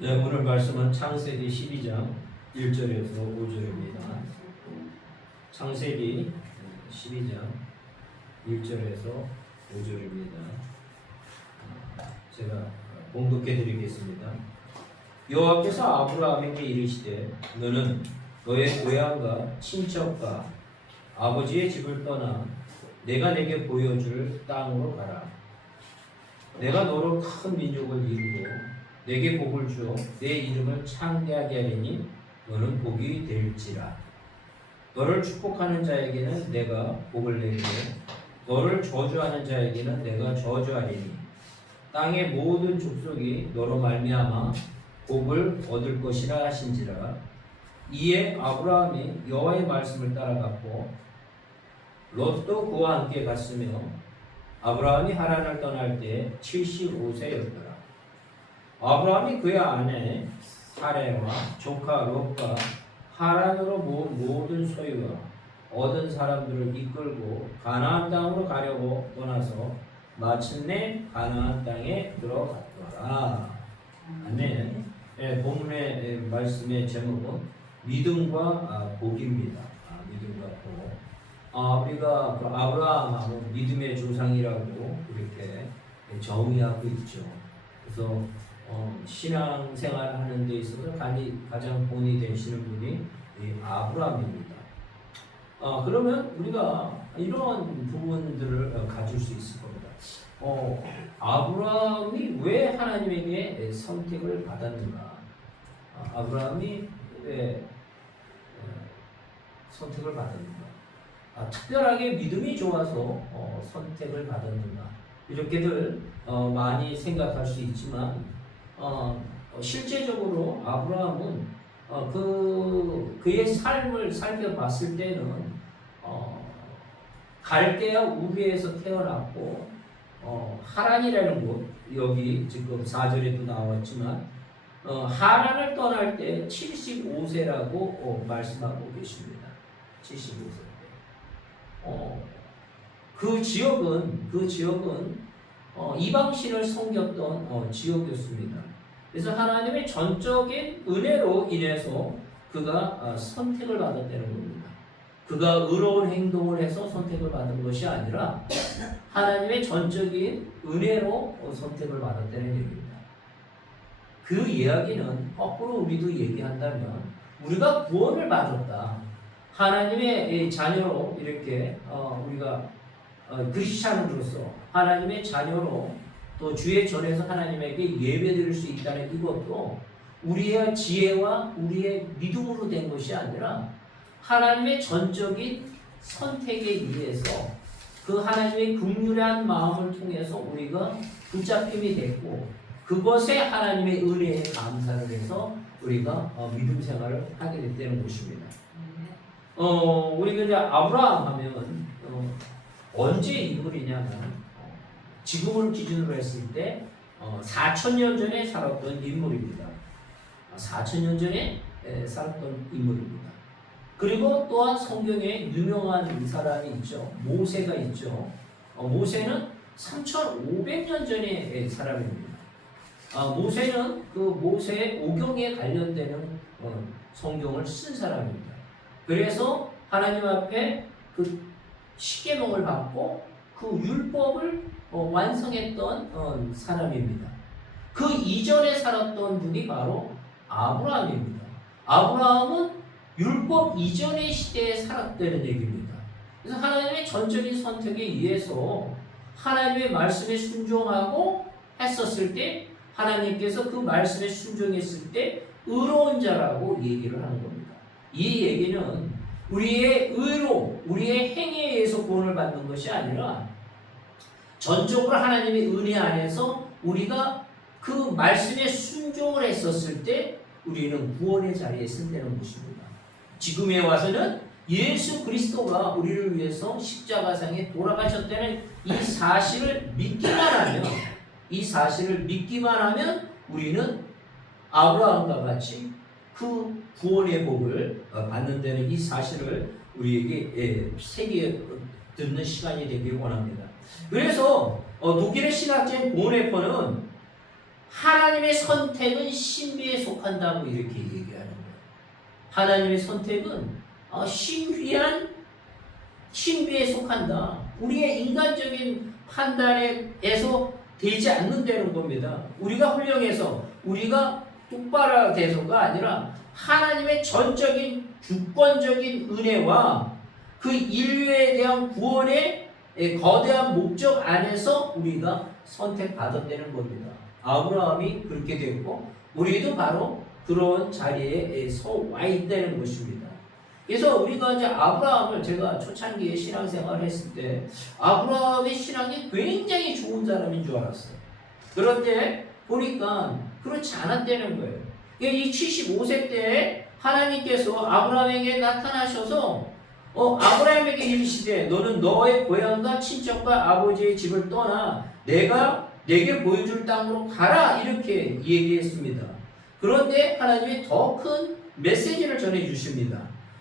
네, 오늘 말씀은 창세기 12장 1절에서 5절입니다. 창세기 12장 1절에서 5절입니다. 제가 봉독해 드리겠습니다. 여호와께서 아브라함에게 이르시되 너는 너의 고향과 친척과 아버지의 집을 떠나 내가 내게 보여줄 땅으로 가라. 내가 너로 큰 민족을 이루고 내게 복을 주어 내 이름을 창대하게 하리니 너는 복이 될지라. 너를 축복하는 자에게는 내가 복을 내리고 너를 저주하는 자에게는 내가 저주하리니 땅의 모든 족속이 너로 말미암아 복을 얻을 것이라 하신지라. 이에 아브라함이 여호와의 말씀을 따라갔고 롯도 그와 함께 갔으며 아브라함이 하란을 떠날 때 75세였더라. 아브라함이 그의 아내 사레와 조카 롯과 하란으로 모은 모든 소유와 얻은 사람들을 이끌고 가나안 땅으로 가려고 떠나서 마침내 가나안 땅에 들어갔더라. 아멘. 네, 본문의 말씀의 제목은 믿음과 복입니다. 믿음과 복. 우리가 아브라함은 믿음의 조상이라고 이렇게 정의하고 있죠. 그래서 신앙생활 하는 데 있어서 가장 본이 되시는 분이 아브라함입니다. 그러면 우리가 이런 부분들을 가질 수 있을 겁니다. 아브라함이 왜 하나님에게 선택을 받았는가? 아브라함이 왜 선택을 받았는가? 특별하게 믿음이 좋아서 선택을 받았는가? 이렇게들 많이 생각할 수 있지만 실제적으로 아브라함은 그의 삶을 살펴봤을 때는 갈대아 우르에서 태어났고 하란이라는 곳, 여기 지금 4절에도 나왔지만 하란을 떠날 때 75세라고 말씀하고 계십니다. 75세 때. 그 지역은 이방신을 섬겼던 지역이었습니다. 그래서 하나님의 전적인 은혜로 인해서 그가 선택을 받았다는 겁니다. 그가 의로운 행동을 해서 선택을 받은 것이 아니라 하나님의 전적인 은혜로 선택을 받았다는 얘기입니다. 그 이야기는 거꾸로 우리도 얘기한다면 우리가 구원을 받았다. 하나님의 자녀로 이렇게 우리가 크리스찬으로서 하나님의 자녀로 또 주의 전에서 하나님에게 예배드릴 수 있다는 이것도 우리의 지혜와 우리의 믿음으로 된 것이 아니라 하나님의 전적인 선택에 의해서 그 하나님의 긍휼한 마음을 통해서 우리가 붙잡힘이 됐고 그것에 하나님의 은혜에 감사를 해서 우리가 믿음 생활을 하게 됐다는 것입니다. 우리가 이제 아브라함 하면 언제 인물이냐면 지금을 기준으로 했을 때 4,000년 전에 살았던 인물입니다. 4,000년 전에 살았던 인물입니다. 그리고 또한 성경에 유명한 사람이 있죠. 모세가 있죠. 모세는 3,500년 전의 사람입니다. 모세는 그 모세의 오경에 관련되는 성경을 쓴 사람입니다. 그래서 하나님 앞에 그 십계명을 받고 그 율법을 완성했던 사람입니다. 그 이전에 살았던 분이 바로 아브라함입니다. 아브라함은 율법 이전의 시대에 살았다는 얘기입니다. 그래서 하나님의 전적인 선택에 의해서 하나님의 말씀에 순종하고 했었을 때 하나님께서 그 말씀에 순종했을 때 의로운 자라고 얘기를 하는 겁니다. 이 얘기는 우리의 의로, 우리의 행위에 의해서 구원을 받는 것이 아니라 전적으로 하나님의 은혜 안에서 우리가 그 말씀에 순종을 했었을 때 우리는 구원의 자리에 선다는 것입니다. 지금에 와서는 예수 그리스도가 우리를 위해서 십자가상에 돌아가셨다는 이 사실을 믿기만 하면 우리는 아브라함과 같이 그 구원의 복을 받는다는 이 사실을 우리에게 새겨 듣는 시간이 되길 원합니다. 그래서 독일의 신학자인 보네퍼는 하나님의 선택은 신비에 속한다고 이렇게 얘기하는 거예요. 하나님의 선택은 신비한 신비에 속한다. 우리의 인간적인 판단에서 되지 않는다는 겁니다. 우리가 훌륭해서 우리가 똑바로 돼서가 아니라 하나님의 전적인 주권적인 은혜와 그 인류에 대한 구원의 거대한 목적 안에서 우리가 선택받았다는 겁니다. 아브라함이 그렇게 됐고 우리도 바로 그런 자리에 와 있다는 것입니다. 그래서 우리가 이제 아브라함을 제가 초창기에 신앙생활을 했을 때 아브라함의 신앙이 굉장히 좋은 사람인 줄 알았어요. 그런데 보니까 그렇지 않았다는 거예요. 이 75세 때 하나님께서 아브라함에게 나타나셔서 아브라함에게 이르시되 너는 너의 고향과 친척과 아버지의 집을 떠나 내가 내게 보여줄 땅으로 가라 이렇게 얘기했습니다. 그런데 하나님이 더 큰 메시지를 전해 주십니다.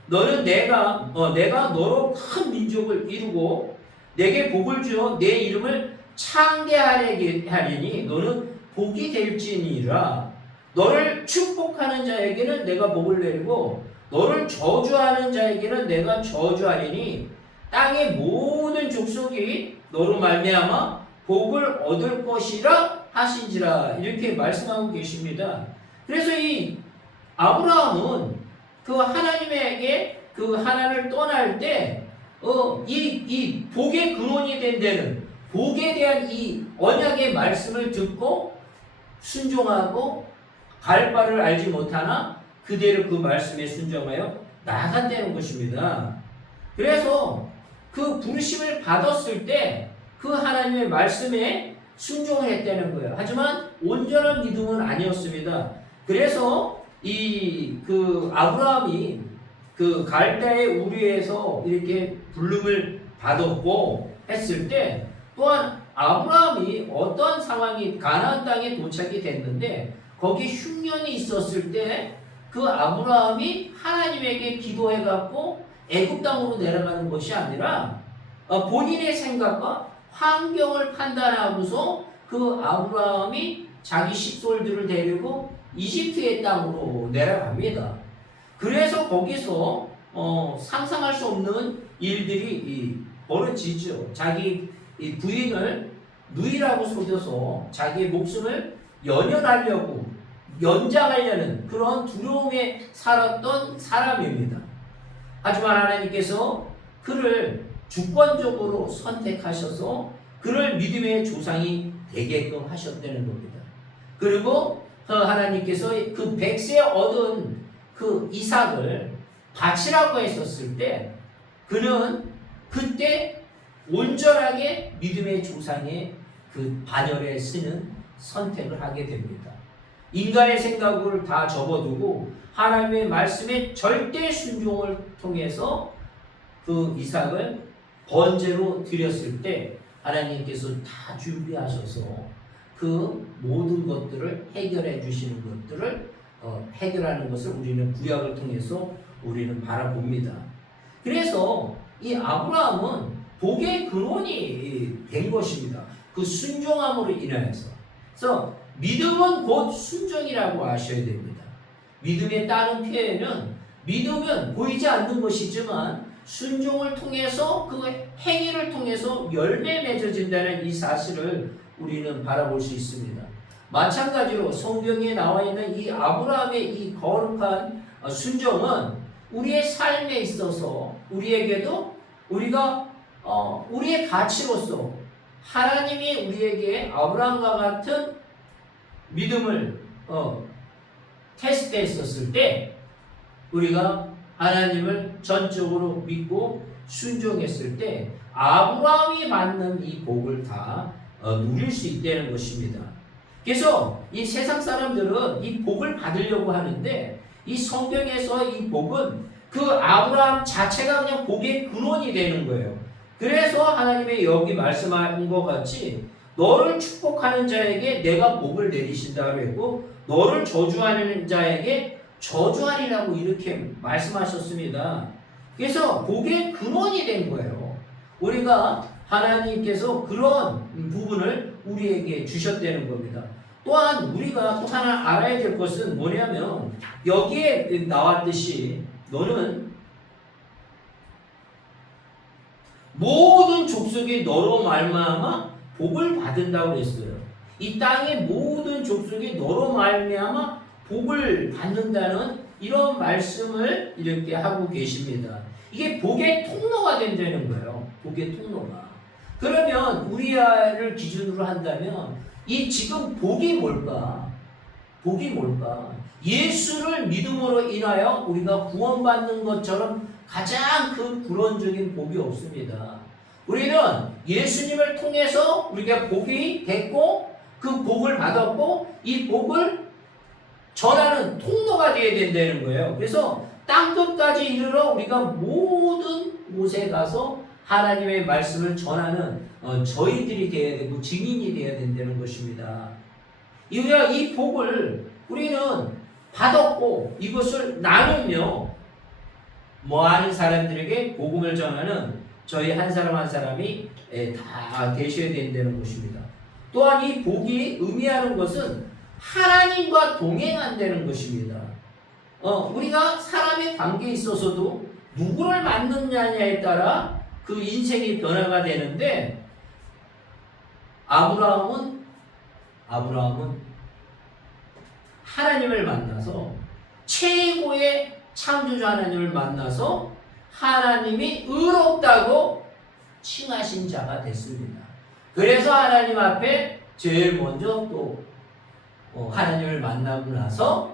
너는 내가 너로 큰 민족을 이루고 내게 복을 주어 내 이름을 창대하리니 너는 복이 될지니라. 너를 축복하는 자에게는 내가 복을 내리고 너를 저주하는 자에게는 내가 저주하리니 땅의 모든 족속이 너로 말미암아 복을 얻을 것이라 하신지라 이렇게 말씀하고 계십니다. 그래서 이 아브라함은 그 하나님에게 그 하나님을 떠날 때 이 복의 근원이 된 데는 복에 대한 이 언약의 말씀을 듣고 순종하고 갈 바를 알지 못하나 그대로 그 말씀에 순종하여 나아간다는 것입니다. 그래서 그 부르심을 받았을 때 그 하나님의 말씀에 순종을 했다는 거예요. 하지만 온전한 믿음은 아니었습니다. 그래서 그 아브라함이 그 갈대의 우리에서 이렇게 부름을 받았고 했을 때 또한 아브라함이 어떤 상황이 가나안 땅에 도착이 됐는데 거기 흉년이 있었을 때 그 아브라함이 하나님에게 기도해 갖고 애굽 땅으로 내려가는 것이 아니라 본인의 생각과 환경을 판단하고서 그 아브라함이 자기 식솔들을 데리고 이집트의 땅으로 내려갑니다. 그래서 거기서 상상할 수 없는 일들이 벌어지죠. 자기 부인을 누이라고 속여서 자기의 목숨을 연장하려는 그런 두려움에 살았던 사람입니다. 하지만 하나님께서 그를 주권적으로 선택하셔서 그를 믿음의 조상이 되게끔 하셨다는 겁니다. 그리고 하나님께서 그 100세 얻은 그 이삭을 바치라고 했었을 때 그는 그때 온전하게 믿음의 조상의 그 반열에 쓰는 선택을 하게 됩니다. 인간의 생각을 다 접어두고 하나님의 말씀에 절대 순종을 통해서 그 이삭을 번제로 드렸을 때 하나님께서 다 준비하셔서 그 모든 것들을 해결해 주시는 것들을 해결하는 것을 우리는 구약을 통해서 우리는 바라봅니다. 그래서 이 아브라함은 복의 근원이 된 것입니다. 그 순종함으로 인하여서. 그래서 믿음은 곧 순종이라고 아셔야 됩니다. 믿음에 따른 표현은 믿음은 보이지 않는 것이지만 순종을 통해서 그 행위를 통해서 열매 맺어진다는 이 사실을 우리는 바라볼 수 있습니다. 마찬가지로 성경에 나와 있는 이 아브라함의 이 거룩한 순종은 우리의 삶에 있어서 우리에게도 우리가 우리의 가치로서 하나님이 우리에게 아브라함과 같은 믿음을 테스트했었을 때 우리가 하나님을 전적으로 믿고 순종했을 때 아브라함이 받는 이 복을 다 누릴 수 있다는 것입니다. 그래서 이 세상 사람들은 이 복을 받으려고 하는데 이 성경에서 이 복은 그 아브라함 자체가 그냥 복의 근원이 되는 거예요. 그래서 하나님의 여기 말씀한 것 같이 너를 축복하는 자에게 내가 복을 내리신다고 했고 너를 저주하는 자에게 저주하리라고 이렇게 말씀하셨습니다. 그래서 복의 근원이 된 거예요. 우리가 하나님께서 그런 부분을 우리에게 주셨다는 겁니다. 또한 우리가 또 하나 알아야 될 것은 뭐냐면 여기에 나왔듯이 너는 모든 족속이 너로 말미암아 복을 받는다고 그랬어요. 이 땅의 모든 족속이 너로 말미암아 복을 받는다는 이런 말씀을 이렇게 하고 계십니다. 이게 복의 통로가 된다는 거예요. 복의 통로가. 그러면 우리를 기준으로 한다면 이 지금 복이 뭘까? 복이 뭘까? 예수를 믿음으로 인하여 우리가 구원받는 것처럼 가장 큰 근원적인 복이 없습니다. 우리는 예수님을 통해서 우리가 복이 됐고 그 복을 받았고 이 복을 전하는 통로가 되어야 된다는 거예요. 그래서 땅끝까지 이르러 우리가 모든 곳에 가서 하나님의 말씀을 전하는 저희들이 되어야 되고 증인이 되어야 된다는 것입니다. 우리가 이 복을 우리는 받았고 이것을 나누며 많은 사람들에게 복음을 전하는 저희 한 사람 한 사람이 다 되셔야 된다는 것입니다. 또한 이 복이 의미하는 것은 하나님과 동행한다는 것입니다. 우리가 사람의 관계에 있어서도 누구를 만느냐에 따라 그 인생이 변화가 되는데 아브라함은 하나님을 만나서 최고의 창조자 하나님을 만나서 하나님이 의롭다고 칭하신 자가 됐습니다. 그래서 하나님 앞에 제일 먼저 또 하나님을 만나고 나서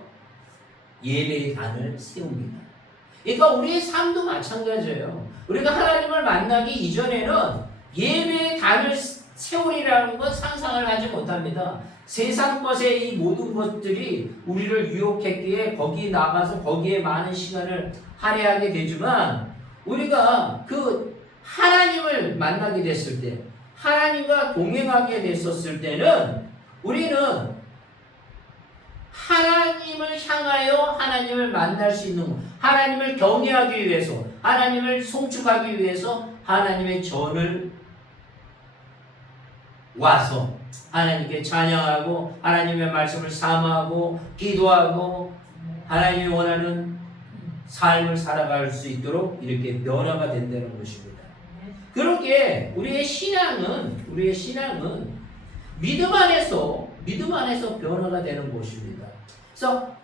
예배의 단을 세웁니다. 그러니까 우리의 삶도 마찬가지예요. 우리가 하나님을 만나기 이전에는 예배의 단을 세우리라는 건 상상을 하지 못합니다. 세상 것의 이 모든 것들이 우리를 유혹했기에 거기 나가서 거기에 많은 시간을 할애하게 되지만 우리가 그 하나님을 만나게 됐을 때 하나님과 동행하게 됐었을 때는 우리는 하나님을 향하여 하나님을 만날 수 있는 하나님을 경외하기 위해서 하나님을 송축하기 위해서 하나님의 전을 와서 하나님께 찬양하고 하나님의 말씀을 사모하고 기도하고 하나님이 원하는 삶을 살아갈 수 있도록 이렇게 변화가 된다는 것입니다. 그렇게 우리의 신앙은 믿음 안에서 변화가 되는 것입니다. 그래서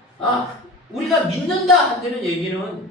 우리가 믿는다 한다는 얘기는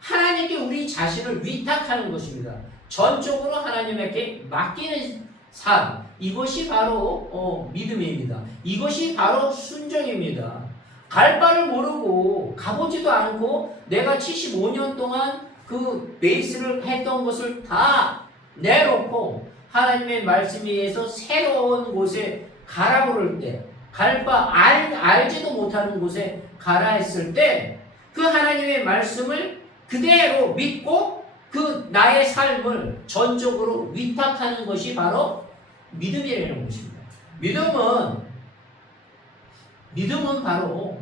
하나님께 우리 자신을 위탁하는 것입니다. 전적으로 하나님에게 맡기는 삶, 이것이 바로 믿음입니다. 이것이 바로 순종입니다. 갈 바를 모르고 가보지도 않고 내가 75년 동안 그 베이스를 했던 것을 다 내놓고 하나님의 말씀에 의해서 새로운 곳에 가라 그럴 때, 갈 바 알지도 못하는 곳에 가라 했을 때 그 하나님의 말씀을 그대로 믿고 그 나의 삶을 전적으로 위탁하는 것이 바로 믿음이라는 것입니다. 믿음은 바로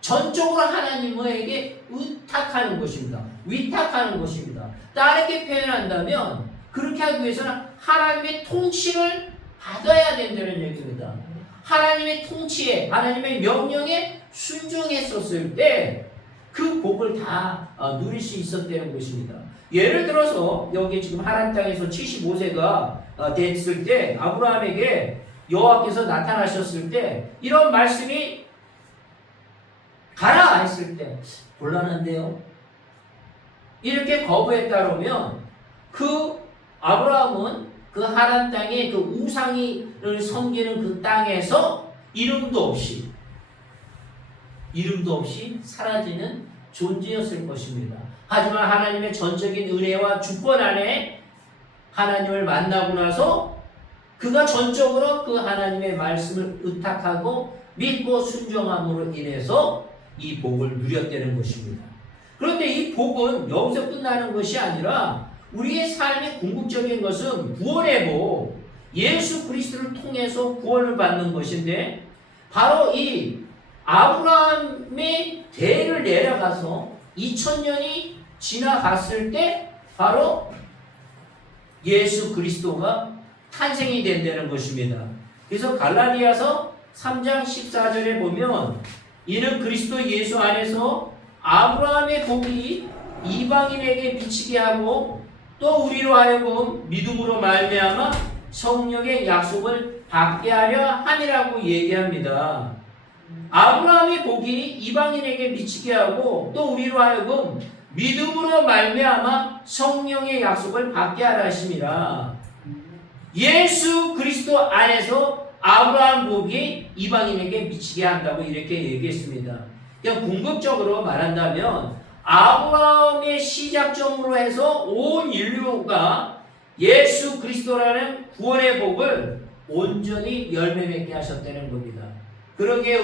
전적으로 하나님에게 의탁하는 것입니다. 위탁하는 것입니다. 다르게 표현한다면 그렇게 하기 위해서는 하나님의 통치를 받아야 된다는 얘기입니다. 하나님의 통치에, 하나님의 명령에 순종했었을 때 그 복을 다 누릴 수 있었다는 것입니다. 예를 들어서 여기 지금 하란 땅에서 75세가 됐을 때 아브라함에게 여호와께서 나타나셨을 때 이런 말씀이 가라 했을 때 곤란한데요. 이렇게 거부했다 그러면 그 아브라함은 그 하란 땅에 그 우상을 섬기는 그 땅에서 이름도 없이 사라지는 존재였을 것입니다. 하지만 하나님의 전적인 은혜와 주권 안에 하나님을 만나고 나서 그가 전적으로 그 하나님의 말씀을 의탁하고 믿고 순종함으로 인해서 이 복을 누렸다는 것입니다. 그런데 이 복은 여기서 끝나는 것이 아니라 우리의 삶의 궁극적인 것은 구원의 복, 예수 그리스도를 통해서 구원을 받는 것인데 바로 이 아브라함의 대를 내려가서 2000년이 지나갔을 때 바로 예수 그리스도가 탄생이 된다는 것입니다. 그래서 갈라디아서 3장 14절에 보면 이는 그리스도 예수 안에서 아브라함의 복이 이방인에게 비치게 하고 또 우리로 하여금 믿음으로 말미암아 성령의 약속을 받게 하려 함이라고 얘기합니다. 아브라함의 복이 이방인에게 미치게 하고 또 우리로 하여금 믿음으로 말미암아 성령의 약속을 받게 하라 하심이라. 예수 그리스도 안에서 아브라함 복이 이방인에게 미치게 한다고 이렇게 얘기했습니다. 그냥 궁극적으로 말한다면 아브라함의 시작점으로 해서 온 인류가 예수 그리스도라는 구원의 복을 온전히 열매 맺게 하셨다는 겁니다. 그러기에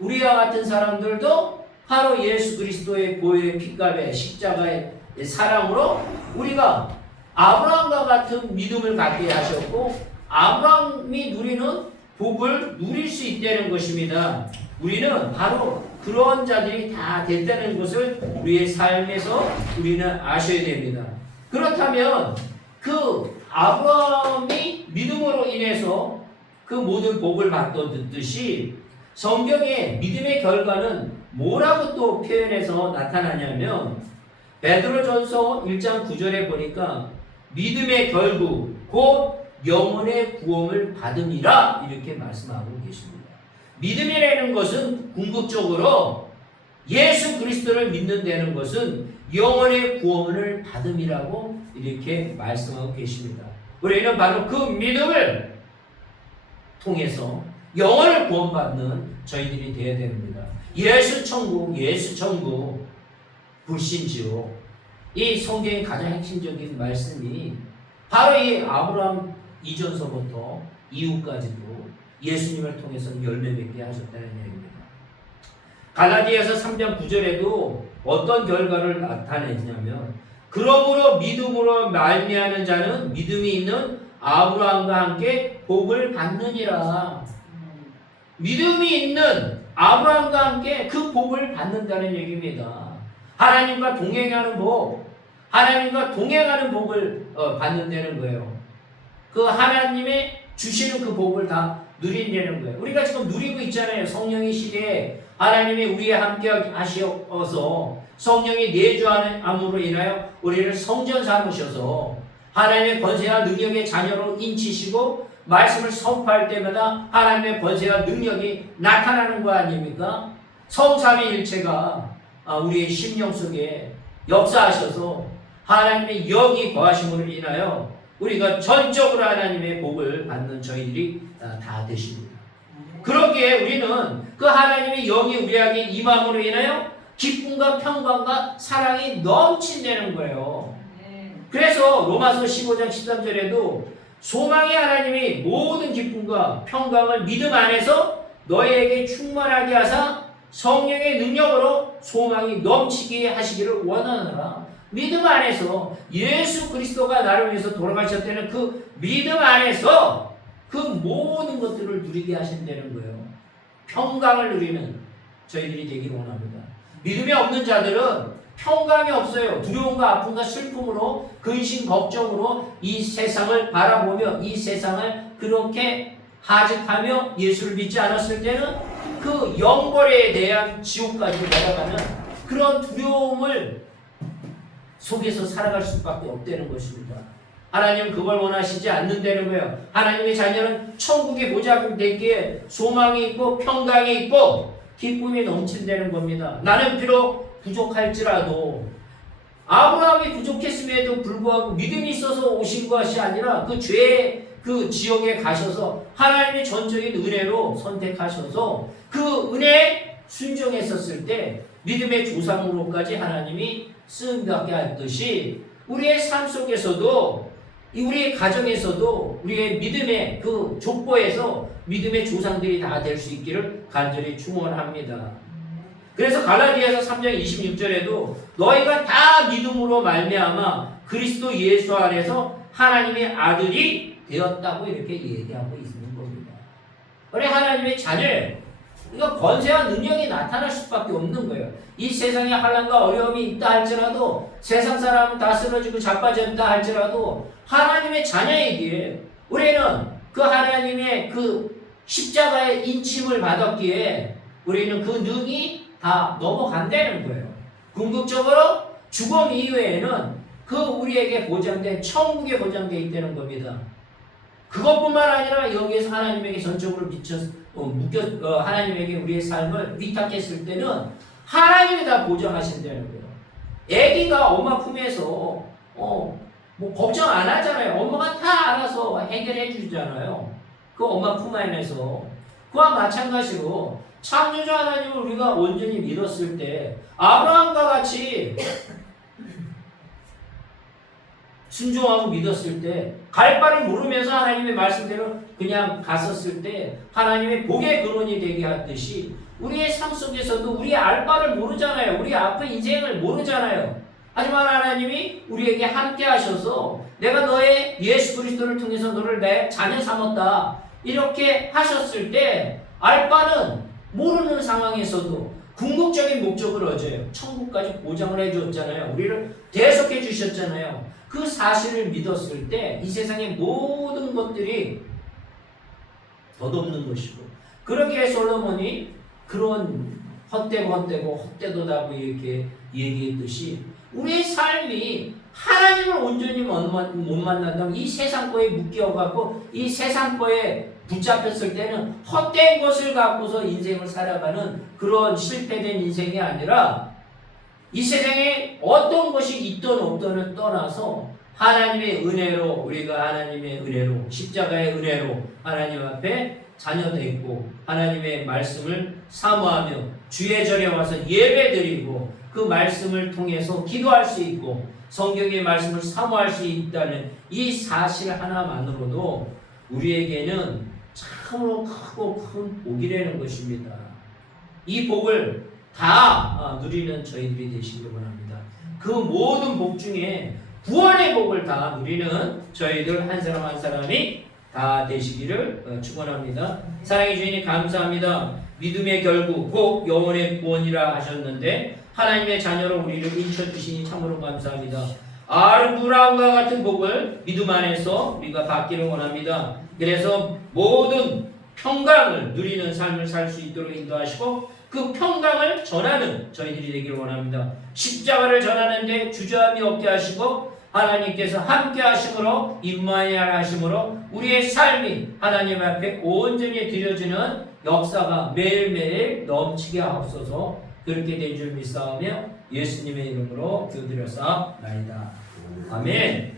우리와 같은 사람들도 바로 예수 그리스도의 보혈의 피값의 십자가의 사랑으로 우리가 아브라함과 같은 믿음을 갖게 하셨고 아브라함이 누리는 복을 누릴 수 있다는 것입니다. 우리는 바로 그런 자들이 다 됐다는 것을 우리의 삶에서 우리는 아셔야 됩니다. 그렇다면 그 아브라함이 믿음으로 인해서 그 모든 복을 받았듯이 성경의 믿음의 결과는 뭐라고 또 표현해서 나타나냐면 베드로전서 1장 9절에 보니까 믿음의 결국 곧 영혼의 구원을 받음이라 이렇게 말씀하고 계십니다. 믿음이라는 것은 궁극적으로 예수 그리스도를 믿는다는 것은 영혼의 구원을 받음이라고 이렇게 말씀하고 계십니다. 우리는 바로 그 믿음을 통해서 영혼을 구원받는 저희들이 되어야 됩니다. 예수 천국, 불신지옥. 이 성경의 가장 핵심적인 말씀이 바로 이 아브라함 이전서부터 이후까지도 예수님을 통해서 열매 맺게 하셨다는 얘기입니다. 갈라디아서 3장 9절에도 어떤 결과를 나타내냐면 그러므로 믿음으로 말미암는 자는 믿음이 있는 아브라함과 함께 복을 받느니라. 믿음이 있는 아브라함과 함께 그 복을 받는다는 얘기입니다. 하나님과 동행하는 복, 하나님과 동행하는 복을 받는다는 거예요. 그 하나님의 주시는 그 복을 다 누린다는 거예요. 우리가 지금 누리고 있잖아요. 성령의 시대에 하나님이 우리와 함께 하셔서 성령이 내주함으로 인하여 우리를 성전 삼으셔서 하나님의 권세와 능력의 자녀로 인치시고 말씀을 선포할 때마다 하나님의 권세와 능력이 나타나는 거 아닙니까? 성삼위일체가 우리의 심령 속에 역사하셔서 하나님의 영이 거하심으로 인하여 우리가 전적으로 하나님의 복을 받는 저희들이 다 되십니다. 그러기에 우리는 그 하나님의 영이 우리에게 임함으로 인하여 기쁨과 평강과 사랑이 넘친다는 거예요. 그래서 로마서 15장 13절에도 소망의 하나님이 모든 기쁨과 평강을 믿음 안에서 너희에게 충만하게 하사 성령의 능력으로 소망이 넘치게 하시기를 원하노라. 믿음 안에서 예수 그리스도가 나를 위해서 돌아가셨다는 그 믿음 안에서 그 모든 것들을 누리게 하신다는 거예요. 평강을 누리는 저희들이 되기를 원합니다. 믿음이 없는 자들은 평강이 없어요. 두려움과 아픔과 슬픔으로 근심 걱정으로 이 세상을 바라보며 이 세상을 그렇게 하직하며 예수를 믿지 않았을 때는 그 영벌에 대한 지옥까지 내려가는 그런 두려움을 속에서 살아갈 수밖에 없다는 것입니다. 하나님은 그걸 원하시지 않는다는 거예요. 하나님의 자녀는 천국의 보좌금 되기에 소망이 있고 평강이 있고 기쁨이 넘친다는 겁니다. 나는 비록 부족할지라도 아브라함이 부족했음에도 불구하고 믿음이 있어서 오신 것이 아니라 그 죄의 그 지역에 가셔서 하나님의 전적인 은혜로 선택하셔서 그 은혜에 순종했었을 때 믿음의 조상으로까지 하나님이 쓰임받게 하듯이 우리의 삶 속에서도 우리의 가정에서도 우리의 믿음의 그 족보에서 믿음의 조상들이 다 될 수 있기를 간절히 축원합니다. 그래서 갈라디아서 3장 26절에도 너희가 다 믿음으로 말미암아 그리스도 예수 안에서 하나님의 아들이 되었다고 이렇게 얘기하고 있는 겁니다. 우리 하나님의 자녀, 이거 권세와 능력이 나타날 수밖에 없는 거예요. 이 세상에 환난과 어려움이 있다 할지라도 세상 사람은 다 쓰러지고 자빠졌다 할지라도 하나님의 자녀에게 우리는 그 하나님의 그 십자가의 인침을 받았기에 우리는 그 능이 다 넘어간다는 거예요. 궁극적으로 죽음 이후에는 그 우리에게 보장된 천국에 보장되어 있다는 겁니다. 그것뿐만 아니라 여기에서 하나님에게 전적으로 하나님에게 우리의 삶을 위탁했을 때는 하나님이 다 보장하신다는 거예요. 아기가 엄마 품에서 뭐 걱정 안 하잖아요. 엄마가 다 알아서 해결해 주잖아요. 그 엄마 품 안에서. 그와 마찬가지로 창조주 하나님을 우리가 온전히 믿었을 때 아브라함과 같이 순종하고 믿었을 때 갈 바를 모르면서 하나님의 말씀대로 그냥 갔었을 때 하나님의 복의 근원이 되게 하듯이 우리의 삶 속에서도 우리의 알 바를 모르잖아요. 우리 앞의 인생을 모르잖아요. 하지만 하나님이 우리에게 함께 하셔서 내가 너의 예수 그리스도를 통해서 너를 내 자녀 삼았다. 이렇게 하셨을 때 알 바는 모르는 상황에서도 궁극적인 목적을 얻어요. 천국까지 보장을 해주었잖아요. 우리를 대속해 주셨잖아요. 그 사실을 믿었을 때 이 세상의 모든 것들이 덧없는 것이고 그렇게 솔로몬이 그런 헛되도다고 이렇게 얘기했듯이 우리의 삶이 하나님을 온전히 못 만난다면 이 세상 거에 묶여갖고 이 세상 거에 붙잡혔을 때는 헛된 것을 갖고서 인생을 살아가는 그런 실패된 인생이 아니라 이 세상에 어떤 것이 있든 없든을 떠나서 하나님의 은혜로 우리가 하나님의 은혜로 십자가의 은혜로 하나님 앞에 자녀되고 하나님의 말씀을 사모하며 주의 절에 와서 예배드리고 그 말씀을 통해서 기도할 수 있고 성경의 말씀을 사모할 수 있다는 이 사실 하나만으로도 우리에게는 참으로 크고 큰 복이라는 것입니다. 이 복을 다 누리는 저희들이 되시길 원합니다. 그 모든 복 중에 구원의 복을 다 누리는 저희들 한 사람 한 사람이 다 되시기를 축원합니다. 사랑의 주님 감사합니다. 믿음의 결국 곧 영혼의 구원이라 하셨는데 하나님의 자녀로 우리를 인쳐주시니 참으로 감사합니다. 아름다움과 같은 복을 믿음 안에서 우리가 받기를 원합니다. 그래서 모든 평강을 누리는 삶을 살 수 있도록 인도하시고 그 평강을 전하는 저희들이 되기를 원합니다. 십자가를 전하는데 주저함이 없게 하시고 하나님께서 함께 하심으로 임마누엘 하심으로 우리의 삶이 하나님 앞에 온전히 드려지는 역사가 매일매일 넘치게 하옵소서. 그렇게 된 줄 믿사오며 예수님의 이름으로 기도드렸사옵나이다. 아멘.